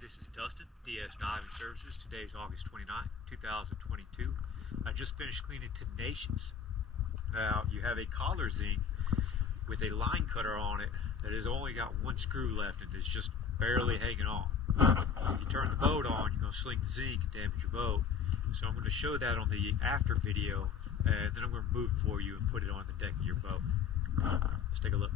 this is Dustin, DS Diving Services. Today is August 29th, 2022. I just finished cleaning Tenatious. Now, you have a collar zinc with a line cutter on it that has only got one screw left and is just barely hanging on. If you turn the boat on, you're going to sling the zinc and damage your boat. So I'm going to show that on the after video, and then I'm going to move it for you and put it on the deck of your boat. Let's take a look.